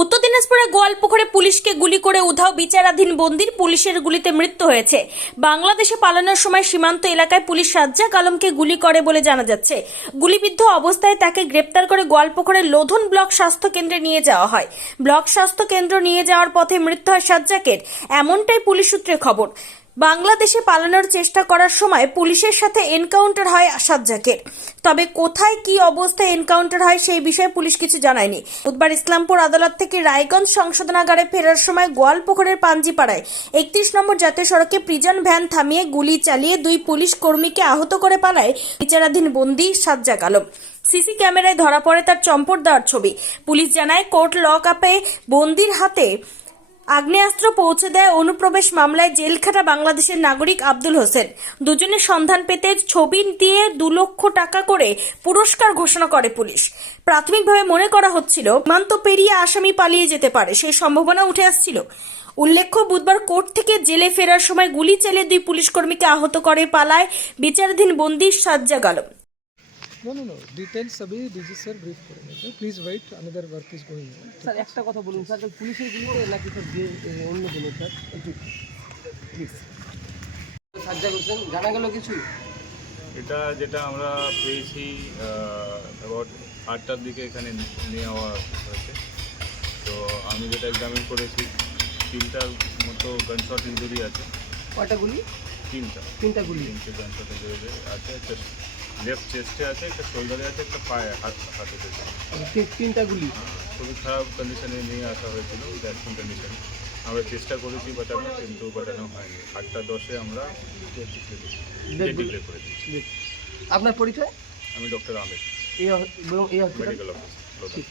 উত্তর দিনাজপুরে গোয়ালপুকুরে পুলিশকে গুলি করে উধাও বিচারাধীন বন্দির পুলিশের গুলিতে মৃত্যু হয়েছে। বাংলাদেশে পালানোর সময় সীমান্ত এলাকায় পুলিশ সাজ্জাক আলমকে গুলি করে বলে জানা যাচ্ছে। গুলিবিদ্ধ অবস্থায় তাকে গ্রেপ্তার করে গোয়ালপুকুরের লোধন ব্লক স্বাস্থ্য কেন্দ্রে নিয়ে যাওয়া হয়। ব্লক স্বাস্থ্য কেন্দ্র নিয়ে যাওয়ার পথে মৃত্যু হয় সাজ্জাকের, এমনটাই পুলিশ সূত্রে খবর। বাংলাদেশে পালানোর চেষ্টা করার সময় পুলিশের সাথে এনকাউন্টার হয় সাজ্জাকের। তবে কোথায় কি অবস্থায় এনকাউন্টার হয় সেই বিষয়ে পুলিশ কিছু জানায়নি। বুধবার ইসলামপুর আদালত থেকে রায়গঞ্জ সংশোধনাগারে ফেরার সময় গোয়ালপুকুরের পাঞ্জিপাড়ায় একত্রিশ নম্বর জাতীয় সড়কে প্রিজন ভ্যান থামিয়ে গুলি চালিয়ে দুই পুলিশ কর্মীকে আহত করে পালায় বিচারাধীন বন্দি সাজ্জাক আলম। সিসি ক্যামেরায় ধরা পড়ে তার চম্পট দেওয়ার ছবি। পুলিশ জানায়, কোর্ট লক আপে বন্দির হাতে আগ্নেয়াস্ত্র পৌঁছে দেয় অনুপ্রবেশ মামলায় জেলখাটা বাংলাদেশের নাগরিক আব্দুল হোসেন। দুজনের সন্ধান পেতে ছবি দিয়ে দু লক্ষ টাকা করে পুরস্কার ঘোষণা করে পুলিশ। প্রাথমিকভাবে মনে করা হচ্ছিল, সীমান্ত পেরিয়ে আসামি পালিয়ে যেতে পারে, সেই সম্ভাবনা উঠে আসছিল। উল্লেখ্য, বুধবার কোর্ট থেকে জেলে ফেরার সময় গুলি চালিয়ে দুই পুলিশ কর্মীকে আহত করে পালায় বিচারাধীন বন্দি Sajjak Alam. No no no details সবই ডিজি স্যার ব্রিফ করে নেবেন প্লিজ ওয়েট আমাদের ওয়ার্ক ইজ গোয়িং স্যার একটা কথা বলুন স্যার পুলিশেরগুলো নাকি স্যার যে অন্য কোনো স্যার প্লিজ সাজ্জা করছেন জানা গেল কিছু এটা যেটা আমরা পেয়েছি অ্যাবাউট আটটার দিকে এখানে নিয়ে যাওয়া হয়েছে। তো আমি যেটা এক্সামিন করেছি তিনটার মতো গানশট ইঞ্জুরি আছে। কটা গুলি? তিনটা। তিনটা গুলি। তিনটে গানশট ইঞ্জুরি আছে আচ্ছা।, আচ্ছা। লেফট চেস্টে আছে একটা শোল্ডারে আছে একটা পায়ে হাত হাতে আছে তিন- তিনটা গুলি? খুবই খারাপ কন্ডিশনে নিয়ে আসা হয়েছিল ভ্যাকসিন কন্ডিশন আমরা চেষ্টা করেছি বাঁচানো কিন্তু বাঁচানো হয়নি। আটটা দশে আমরা করে আপনার পরিচয়? আমি ডক্টর আমির এই মেডিকেল অফিস